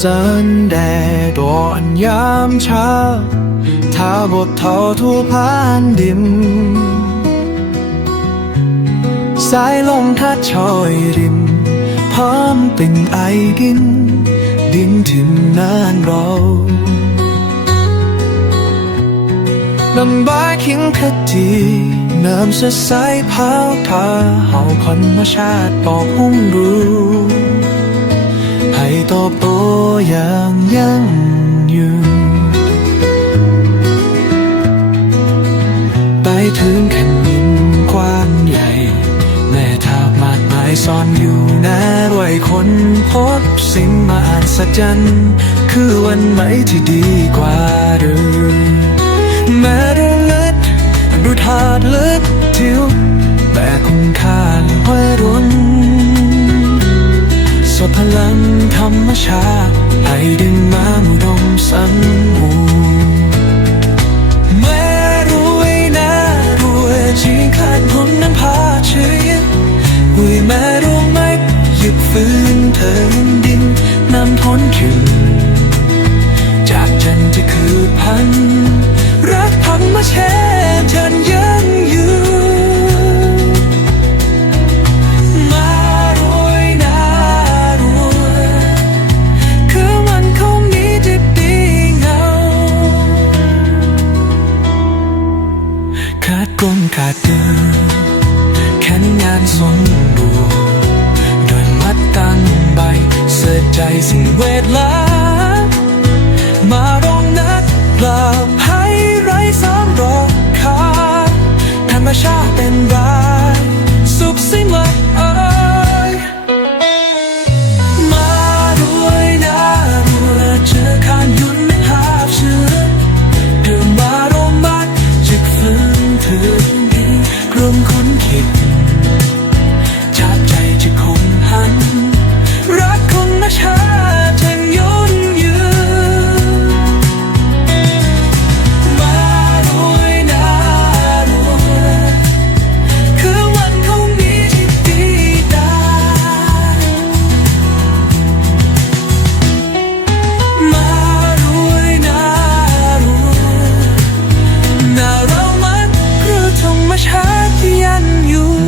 แสันแดดอ่อนยามเช้าท้าบทเท่าทั่วผ่านดิน สายลมทัดชอยริม พร้อมเป็นไอดิน ดินถึงนานเราลำบากขิงคดีน้ำสดใสเผาทาเฮาคอนมาชาติบอกหุ้งรู้ บโตอย่างยั่งยืนไปถึงแผ่นดินกว้างใหญ่ แม่ทาบมากมายซ่อนอยู่แน่ด้วยคนพบสิ่งมาอัศจรรย์ คือวันไหมที่ดีกว่าเดิม ลังธรรมชาติให้ดึงมามุดมสันมูแม้รวยนะรวยจริงขาดผลน้ำพาเชื่อหุยแม่รู้ไหมหยุดฟื้นเธอดินน้ำทนถึงจากฉันจะคือพันรักธรรมชาติ ขาดกลมขาดเดินแข่งานสมบูรณ์ด้วยมัดตั้งใบเสียใจสิ่งเวทลามาร้องนักกลับให้ไร้สามรอกคาธรรมชาติเป็น keep than you.